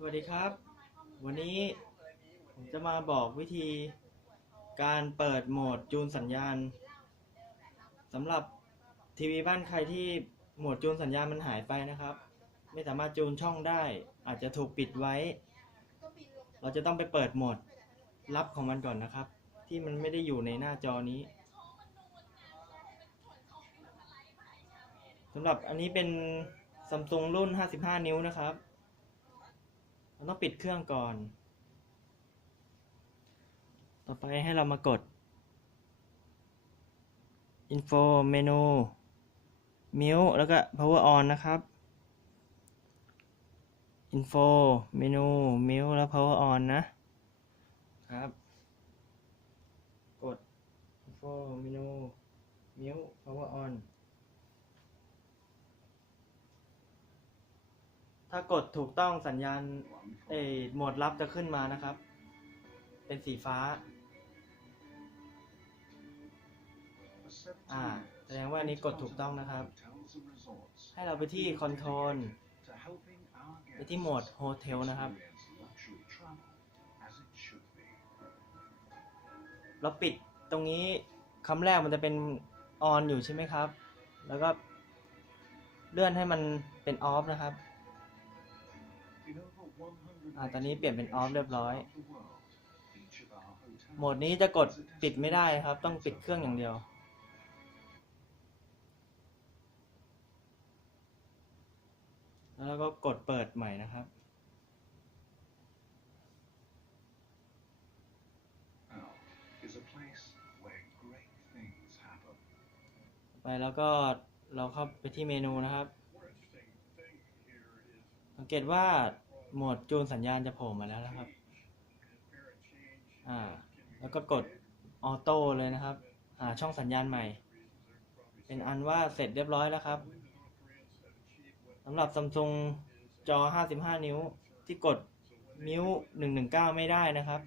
สวัสดีครับ วันนี้ผมจะมาบอกวิธีการเปิดโหมดจูนสัญญาณสำหรับทีวีบ้านใครที่โหมดจูนสัญญาณมันหายไปนะครับ ไม่สามารถจูนช่องได้ อาจจะถูกปิดไว้ เราจะต้องไปเปิดโหมดลับของมันก่อนนะครับ ที่มันไม่ได้อยู่ในหน้าจอนี้สำหรับอันนี้เป็นซัมซุงรุ่น 55 นิ้วนะครับ เราต้องปิดเครื่องก่อน ต่อไปให้เรามากด Info เมนู Mute แล้วก็ Power On นะครับ Info เมนู Mute แล้ว Power On นะครับ กด Info เมนู Mute Power On ถ้ากดถูกต้องสัญญาณเอโหมดลับจะขึ้นมานะครับ เป็นสีฟ้า อ่า แสดงว่าอันนี้กดถูกต้องนะครับ ให้เราไปที่คอนโทรลไปที่โหมดโฮเทลนะครับ เราปิดตรงนี้คำแรกมันจะเป็นออนอยู่ใช่ไหมครับ แล้วก็เลื่อนให้มันเป็นออฟนะครับ อ่าตอนนี้เปลี่ยนเป็นออฟเรียบร้อย โหมดนี้จะกดปิดไม่ได้ครับ ต้องปิดเครื่องอย่างเดียว แล้วก็กดเปิดใหม่นะครับไปแล้วก็เราเข้าไปที่เมนูนะครับ สังเกตว่า โหมดจูนสัญญาณจะโผล่มาแล้วนะครับ อ่า แล้วก็กดออโต้เลยนะครับ หาช่องสัญญาณใหม่ เป็นอันว่าเสร็จเรียบร้อยแล้วครับสำหรับซัมซุงจอ 55 นิ้วที่กดนิ้ว119 ไม่ได้นะครับ